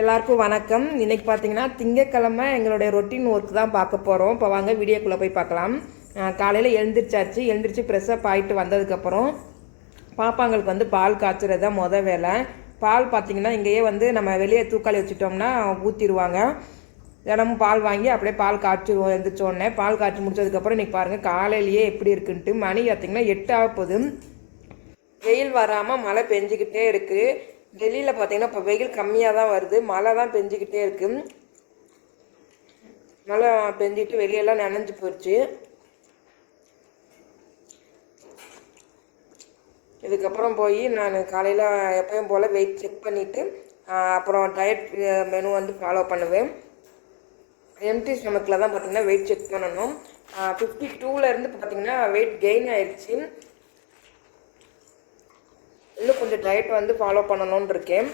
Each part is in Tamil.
எல்லாருக்கும் வணக்கம். இன்றைக்கி பார்த்தீங்கன்னா திங்கக்கிழமை எங்களுடைய ரொட்டீன் ஒர்க் தான் பார்க்க போகிறோம். இப்போ வாங்க வீடியோக்குள்ளே போய் பார்க்கலாம். காலையில் எழுந்திரிச்சு ப்ரெஷ்அப் ஆகிட்டு வந்ததுக்கப்புறம் பாப்பாங்களுக்கு வந்து பால் காய்ச்சறது தான் மொதல் வேலை. பால் பார்த்திங்கன்னா இங்கேயே வந்து நம்ம வெளியே தூக்காளி வச்சுட்டோம்னா ஊற்றிடுவாங்க. தினமும் பால் வாங்கி அப்படியே பால் காய்ச்சிடுவோம். எழுந்திரிச்சோடனே பால் காய்ச்சி முடிச்சதுக்கப்புறம் இன்றைக்கி பாருங்கள் காலையிலேயே எப்படி இருக்குன்ட்டு. மணி பார்த்திங்கன்னா 8 ஆக போகுது. வெயில் வராமல் மழை பெஞ்சிக்கிட்டே இருக்குது. டெல்லியில் பார்த்தீங்கன்னா இப்போ வெயில் கம்மியாக தான் வருது, மழை தான் பெஞ்சிக்கிட்டே இருக்கு. மழை பெஞ்சிட்டு வெளியெல்லாம் நனைஞ்சு போயிடுச்சு. இதுக்கப்புறம் போய் நான் காலையில் எப்பயும் போல் வெயிட் செக் பண்ணிவிட்டு அப்புறம் டயட் மெனு வந்து ஃபாலோ பண்ணுவேன். எம்டி ஸ்டமக்கில் தான் பார்த்திங்கன்னா வெயிட் செக் பண்ணணும். 52லேருந்து பார்த்திங்கன்னா வெயிட் கெயின் ஆயிடுச்சு. இன்னும் கொஞ்சம் டயட் வந்து ஃபாலோ பண்ணணும்னு இருக்கேன்.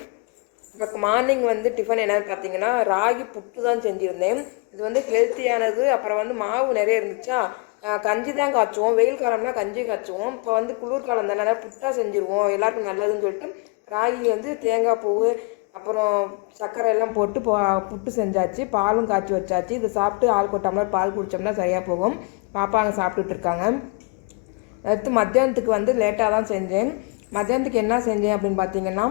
இப்போ மார்னிங் வந்து டிஃபன் என்னன்னு பார்த்தீங்கன்னா ராகி புட்டு தான் செஞ்சுருந்தேன். இது வந்து ஹெல்த்தியானது. அப்புறம் வந்து மாவு நிறைய இருந்துச்சா, கஞ்சி தான் காய்ச்சுவோம். வெயில் காலம்னா கஞ்சி காய்ச்சுவோம். இப்போ வந்து குளிர்காலம் தானே, புட்டாக செஞ்சுருவோம், எல்லாருக்கும் நல்லதுன்னு சொல்லிட்டு ராகி வந்து தேங்காய் பூ அப்புறம் சர்க்கரை எல்லாம் போட்டு புட்டு செஞ்சாச்சு. பாலும் காய்ச்சி வச்சாச்சு. இதை சாப்பிட்டு ஆளுக்கு ஒரு டம்ளர் பால் குடித்தோம்னா சரியாக போகும். பாப்பாங்க சாப்பிட்டுட்டு இருக்காங்க. அடுத்து மத்தியானத்துக்கு வந்து லேட்டாக தான் செஞ்சேன். மத்தியானத்துக்கு என்ன செஞ்சேன் அப்படின்னு பார்த்தீங்கன்னா,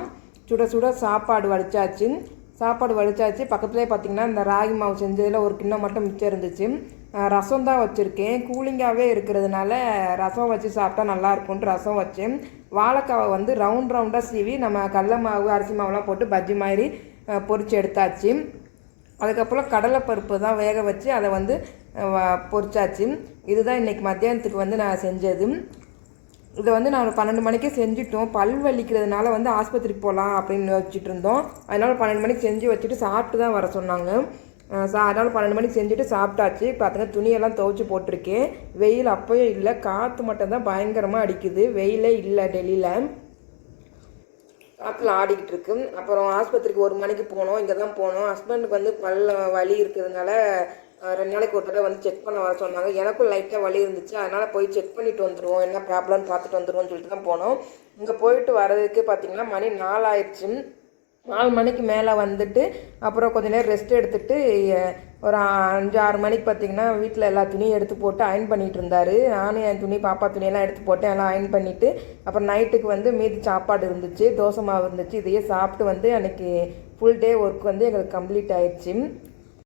சுட சுட சாப்பாடு வடித்தாச்சு. பக்கத்துலேயே பார்த்தீங்கன்னா இந்த ராகி மாவு செஞ்சதில் ஒரு கிண்ணம் மட்டும் மிச்சம் இருந்துச்சு. ரசம் தான் வச்சுருக்கேன். கூலிங்காகவே இருக்கிறதுனால ரசம் வச்சு சாப்பிட்டா நல்லாயிருக்கும்ன்ட்டு ரசம் வச்சேன். வாழைக்காவை வந்து ரவுண்டாக சீவி நம்ம கடல மாவு அரிசி மாவுலாம் போட்டு பஜ்ஜி மாதிரி பொரித்து எடுத்தாச்சு. அதுக்கப்புறம் கடலைப்பருப்பு தான் வேக வச்சு அதை வந்து பொரிச்சாச்சு. இதுதான் இன்றைக்கி மத்தியானத்துக்கு வந்து நான் செஞ்சது. இதை வந்து நான் 12 மணிக்கே செஞ்சுட்டோம். பல் வலிக்கிறதுனால வந்து ஆஸ்பத்திரிக்கு போகலாம் அப்படின்னு வச்சுட்டு இருந்தோம். அதனால் 12 மணிக்கு செஞ்சு வச்சுட்டு சாப்பிட்டு தான் வர சொன்னாங்க. அதனால் 12 மணிக்கு செஞ்சுட்டு சாப்பிட்டாச்சு. பார்த்தீங்கன்னா துணியெல்லாம் துவைச்சி போட்டிருக்கேன். வெயில் அப்போயும் இல்லை, காற்று மட்டும்தான் பயங்கரமாக அடிக்குது. வெயிலே இல்லை டெல்லியில், காற்றுல ஆடிக்கிட்டு இருக்கு. அப்புறம் ஆஸ்பத்திரிக்கு 1 மணிக்கு போனோம். இங்கே தான் போனோம். ஹஸ்பண்டுக்கு வந்து வலி இருக்கிறதுனால 2 நாளைக்கு ஒரு தடவை வந்து செக் பண்ண வர சொன்னாங்க. எனக்கும் லைட்டாக வலி இருந்துச்சு. அதனால் போய் செக் பண்ணிவிட்டு வந்துடுவோம், என்ன ப்ராப்ளம்னு பார்த்துட்டு வந்துடுவோம்னு சொல்லிட்டு தான் போனோம். இங்கே போயிட்டு வர்றதுக்கு பார்த்திங்கன்னா மணி 4 ஆயிடுச்சு. 4 மணிக்கு மேலே வந்துட்டு அப்புறம் கொஞ்சம் நேரம் ரெஸ்ட் எடுத்துகிட்டு ஒரு 5-6 மணிக்கு பார்த்திங்கன்னா வீட்டில் எல்லா துணியும் எடுத்து போட்டு அயன் பண்ணிகிட்டு இருந்தார். நானும் என் துணி பாப்பா துணியெல்லாம் எடுத்து போட்டு எல்லாம் அயன் பண்ணிவிட்டு அப்புறம் நைட்டுக்கு வந்து மீதி சாப்பாடு இருந்துச்சு, தோசை மாவு இருந்துச்சு. இதையே சாப்பிட்டு வந்து அன்றைக்கி ஃபுல் டே ஒர்க் வந்து எங்களுக்கு கம்ப்ளீட் ஆயிடுச்சு.